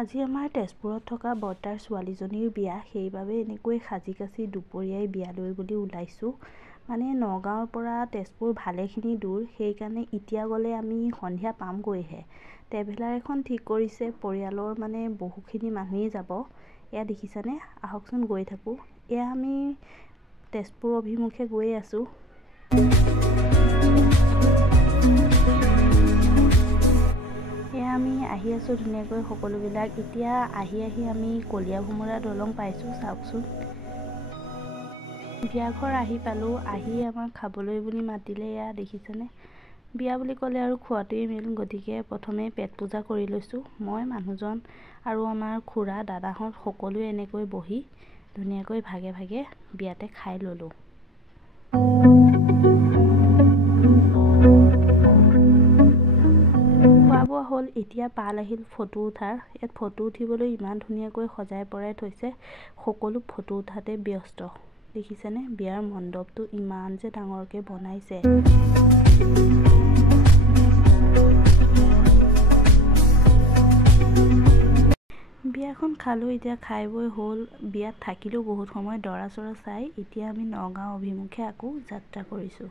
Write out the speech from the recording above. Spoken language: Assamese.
আজি আমাৰ তেজপুৰত থকা বৰ্তাৰ ছোৱালীজনীৰ বিয়া, সেইবাবে এনেকৈ সাজি কাচি দুপৰীয়াই বিয়ালৈ বুলি ওলাইছোঁ। মানে নগাঁৱৰ পৰা তেজপুৰ ভালেখিনি দূৰ, সেইকাৰণে এতিয়া গ'লে আমি সন্ধিয়া পামগৈহে। ট্ৰেভেলাৰ এখন ঠিক কৰিছে, পৰিয়ালৰ মানে বহুখিনি মানুহেই যাব। এয়া দেখিছানে, আহকচোন গৈ থাকোঁ। এয়া আমি তেজপুৰ অভিমুখে গৈ আছোঁ। আমি আহি আছোঁ ধুনীয়াকৈ সকলোবিলাক। এতিয়া আহি আমি কলীয়াভোমোৰা দলং পাইছোঁ, চাওকচোন। বিয়াঘৰ আহি পালোঁ, আহি আমাক খাবলৈ বুলি মাতিলে। এয়া দেখিছেনে, বিয়া বুলি ক'লে আৰু খোৱাটোৱেই মেইন, গতিকে প্ৰথমে পেট পূজা কৰি লৈছোঁ। মই, মানুহজন আৰু আমাৰ খুৰা দাদাহঁত সকলোৱে এনেকৈ বহি ধুনীয়াকৈ ভাগে ভাগে বিয়াতে খাই ল'লোঁ। হ'ল এতিয়া পাল আহিল ফটো উঠাৰ। ইয়াত ফটো উঠিবলৈ ইমান ধুনীয়াকৈ সজাই পৰাই থৈছে, সকলো ফটো উঠাতে ব্যস্ত। দেখিছেনে, বিয়াৰ মণ্ডপটো ইমান যে ডাঙৰকৈ বনাইছে। বিয়াখন খালোঁ, এতিয়া খাই বৈ হ'ল। বিয়াত থাকিলোঁ বহুত সময়, দৰা চৰা চাই এতিয়া আমি নগাঁও অভিমুখে আকৌ যাত্ৰা কৰিছোঁ।